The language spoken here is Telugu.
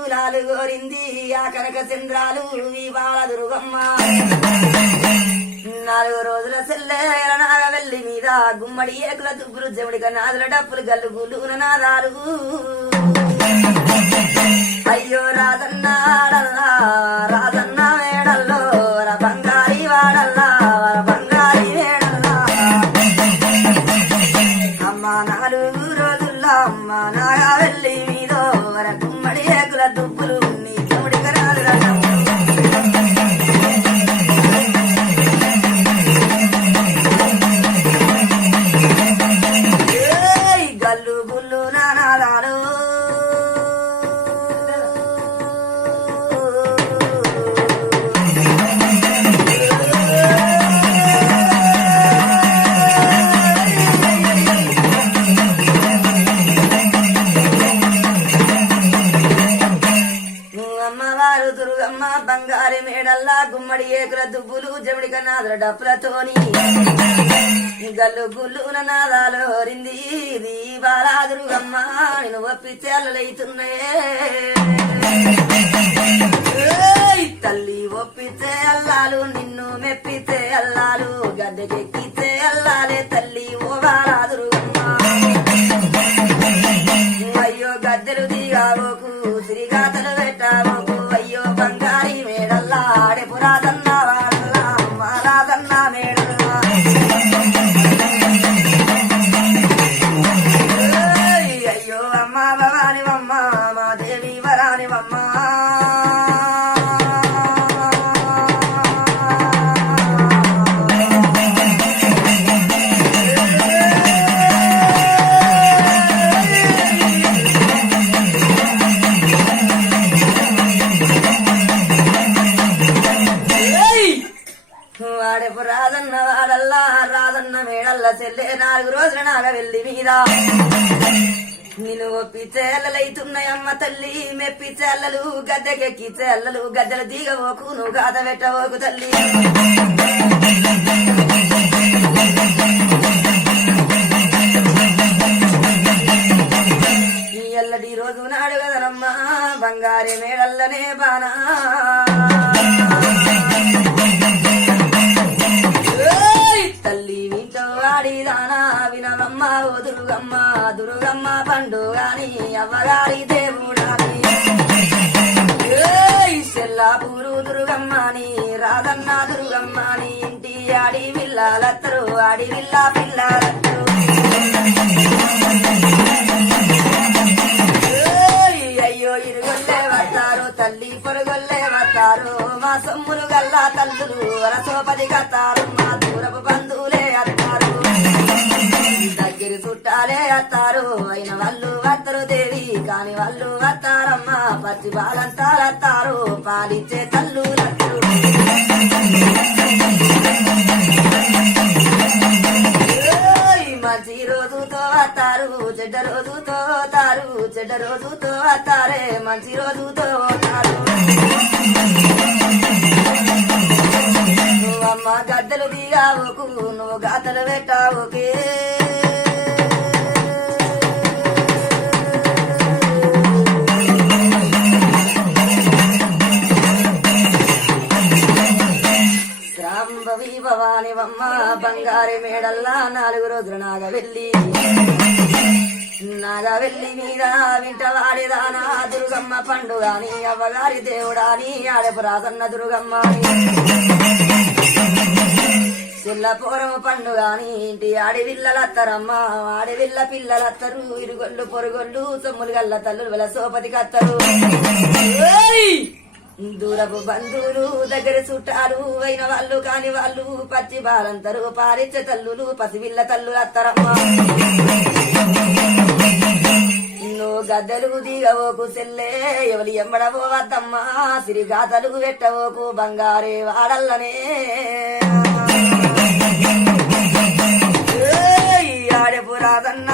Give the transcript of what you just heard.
తాంబూలాలు కోరింది ఆ కనక చంద్రాలు ఈ బాల దుర్గమ్మ 4 రోజుల సెల్లేల నాగవెల్లి మీద గుమ్మడి ఏకుల దుబ్బులు జముడిక నాదుల డప్పులు గల్లుగులు నాదాలు అయ్యో రాజన్న రాజన్న మేడల్లో వర బంగారి వాడల్లా వర బంగారి మేడల్లా అమ్మ 4 రోజుల్లో అమ్మ నాగవెల్లి మీద వర గుమ్మడి ఏకుల దుబ్బులు నీ జముడిక నాదుల గల్లు గుల్లు నానాదాలు అమ్మవారు దుర్గమ్మ బంగారు మేడల్లా గుమ్మడి ఏకుల దుబ్బులు జమిడిక నాదుల డప్పులతోని గల్లు గుల్లు నాదాలు రింది బాలా దుర్గమ్మ నేను ఒప్పితే అల్లలైతున్నాయే తల్లి ఒప్పితే అల్లాలు నిన్ను మెప్పితే అల్లాలు గద్దెకెక్కితే అల్లాలే తల్లి ఓ బాలా దుర్గమ్మ అయ్యో గద్దెలు దిగావోకు సిరిగాతలు పెట్టావోకు అయ్యో బంగారి మేడల్లా ఆడే పురాతన్న వాడల్లా మారాదన్న మేడల్లా అయ్యో అమ్మ భవానివమ్మ మా దేవి వరానివమ్మ వాడెపు రాజన్న వాడల్లా రాజన్న మేడల్ల చెల్లే 4 రోజుల నాగవెల్లి మీద నేను ఒప్పితే అల్లలైతున్నాయమ్మ తల్లి మెప్పితే అల్లలు గద్దెకెక్కితే అల్లలు గద్దెలు దిగవోకు నువ్వు గాత పెట్టవోకు తల్లి ఈ ఎల్లడి రోజు నాడు కదనమ్మా బంగారే మేడల్లనే బానా తల్లి వింటో వాడిదానా వినవమ్మ ఓ దుర్గమ్మ దుర్గమ్మ పండుగాని అవ్వగారి దేవుడాని సెల్లాపూరు దుర్గమ్మని రాధన్న దుర్గమ్మని ఇంటి ఆడి పిల్లలత్తరు ఆడి పిల్ల పిల్లలత్తరు అయ్యో ఇరుగొల్లే వస్తారు తల్లి పొరుగొల్లే వస్తారు మా సొమ్ములు గల్లా తల్లులు వరసోపది కత్తారు మా దూరపు బంధువులే అత్తారు దగ్గర చుట్టాలే అత్తారు అయిన వాళ్ళు వత్తరు దేవి కాని వాళ్ళు వత్తారమ్మా పచ్చి బాలంతారత్తారు పాలిచ్చే తల్లులత్తరు మంచి రోజుతో వస్తారు చెడ్డ రోజుతో పోతారు చెడ్డ రోజుతో వస్తారే మంచి రోజుతో పోతారు నువ్వమ్మ గద్దెలు దిగావుకు నువ్వు గాతలు పెట్టావుకే శాంభవి భవానివమ్మ బంగారి మేడల్లా 4 రోజులు నాగవెల్లి మీద వింటవాడిదానా దుర్గమ్మ పండుగాని అవ్వగారి దేవుడాని ఆడపు రాజన్న దుర్గమ్మ చిల్లపోరం పండుగాని ఇంటి ఆడివిల్లలత్తరమ్మ ఆడివిల్ల పిల్లలత్తరు ఇరుగొల్లు పొరుగొల్లు సొమ్ములు గల్ల తల్లులు వెల సోపతి కత్తరు దూరపు బంధువులు దగ్గర చుట్టాలు అయిన వాళ్ళు కాని వాళ్ళు పచ్చి బాలంతరు పాలిచ్చే తల్లులు పసివిల్ల తల్లులు అత్తరమ్మ నువ్వు గద్దెలు దిగవోకు సెల్లే ఎవరి ఎంబడవో వద్దమ్మా సిరిగాతలు పెట్టవోకు బంగారే వాడల్లనే ఆడెపు రాదన్న